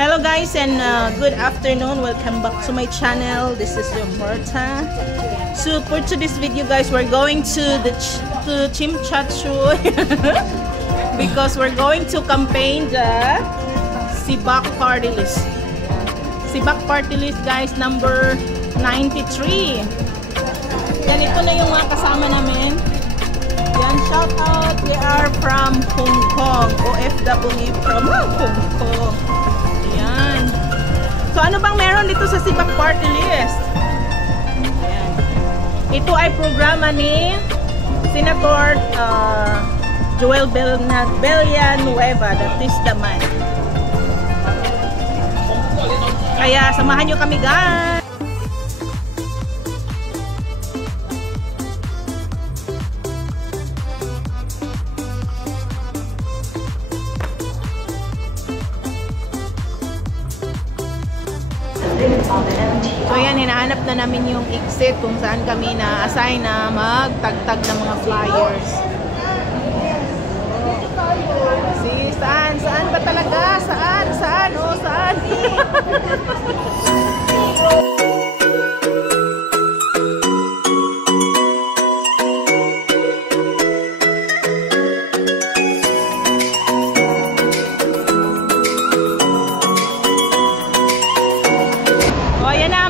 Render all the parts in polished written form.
Hello guys and good afternoon. Welcome back to my channel. This is your Marta. So for today's video guys, we're going to Chimchachoy because we're going to campaign the Sibak party list. Sibak party list guys, number 93. Yan, ito na yung mga kasama namin. Yan, shout out. We are from Hong Kong. OFW from Hong Kong. Yan. So ano bang meron dito sa Sibak party list? Yan. Ito ay programa ni Senator Joel Villanueva, that is the man. Kaya samahan nyo kami guys. So yan, hinahanap na namin yung exit kung saan kami na-assign na magtagtag ng mga flyers. Si, saan? Saan ba talaga? Saan? Saan? Oh, saan?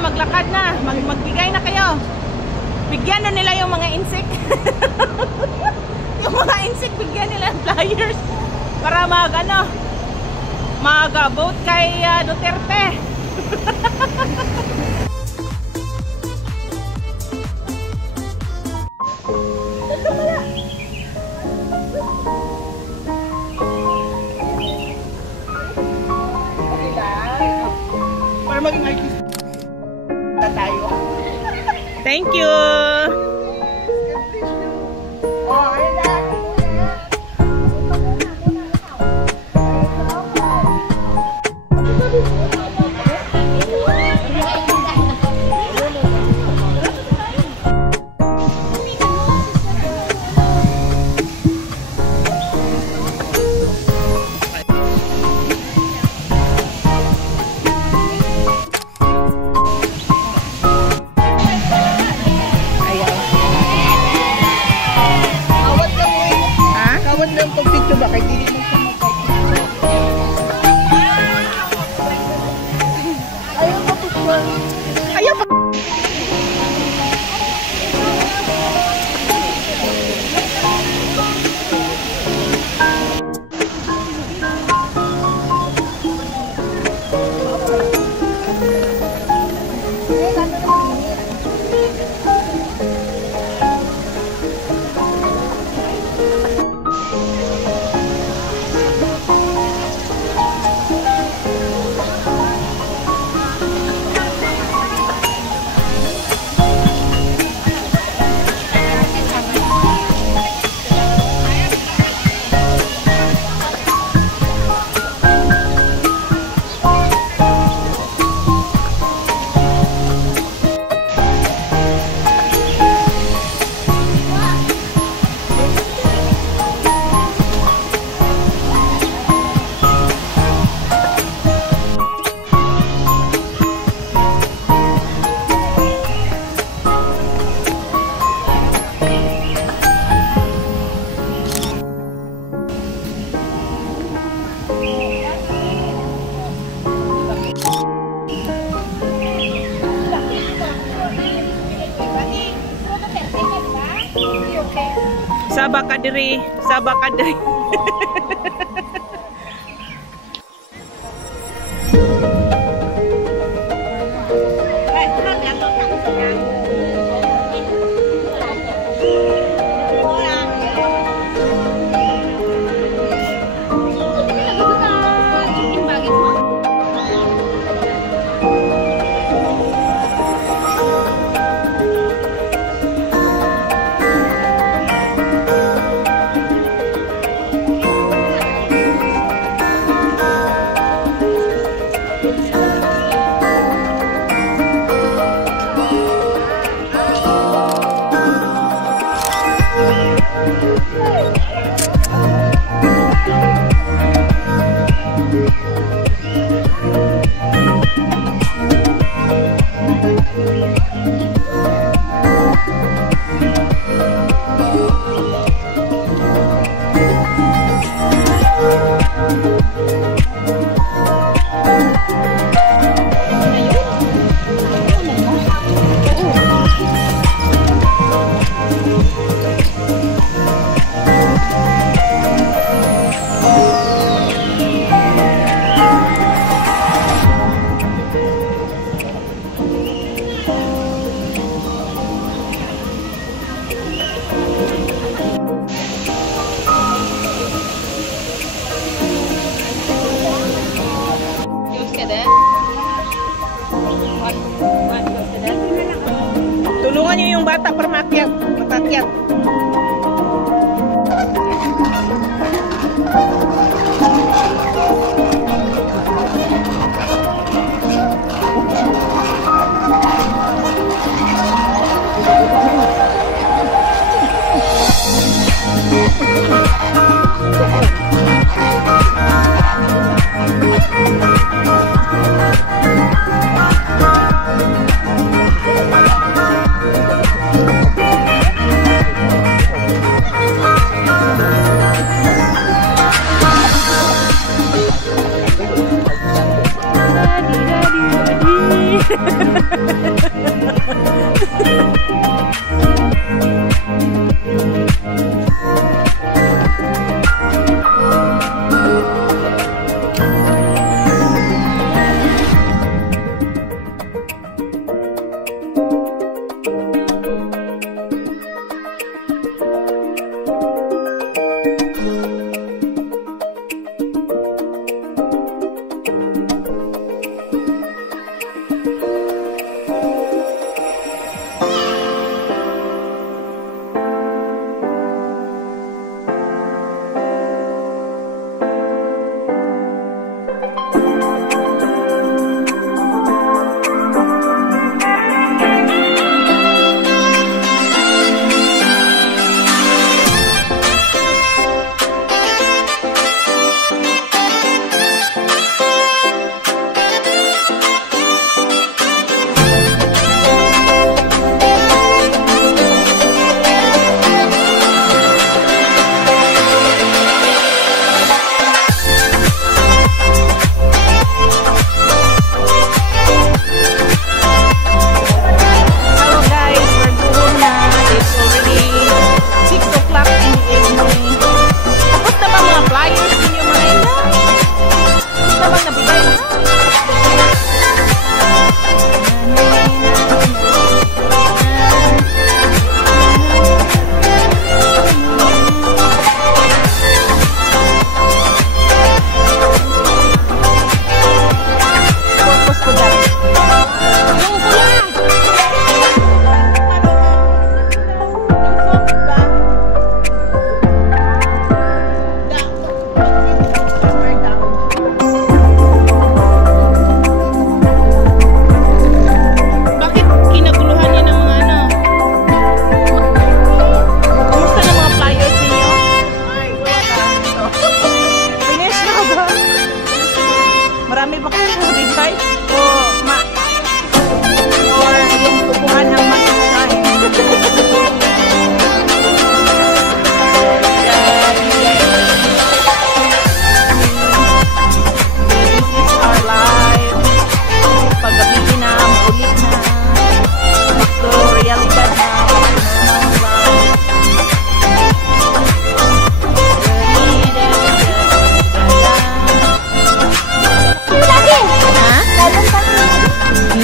Maglakad na, magbigay na kayo. Bigyan na nila yung mga insect. Yung mga insect, bigyan nila ng flyers para mag-vote kay Duterte. Para maging artist tayo. Thank you. Sabak kadiri, sabak kadiri. Tulungan niyo yung bata para makakyat.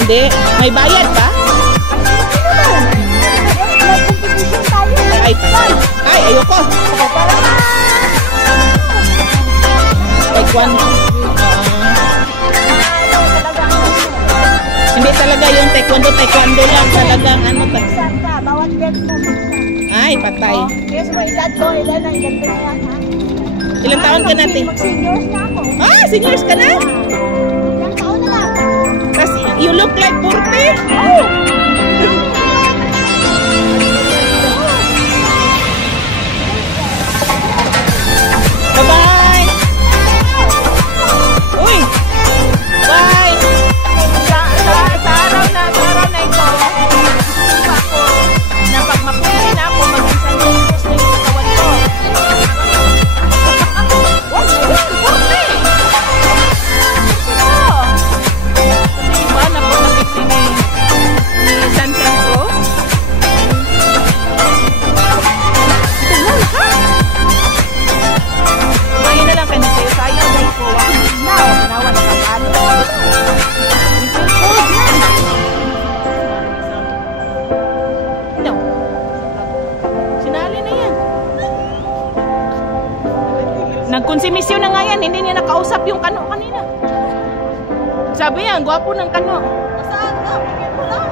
Hindi. May bayad ba? Ay, ayoko. Taekwondo. Hindi talaga yung taekwondo lang. Talagang ano ta. Bawat bet mo. Ay, patay. Yes mo, ilan na yan ha? Ilang taon ka natin? Mag-seniors na ako. Ah, seniors ka na? Ilang taon na lang. Tapos, you look like 40. Oh! Bye-bye! Uy! Bye! Sa araw na ito, iba ko na pag mapunin na ako, mag-isang yung gusto yung katawan ko. Wag! kanina. Sabi yan, gwapo ng kano. Saan ka? Bigyan mo lang.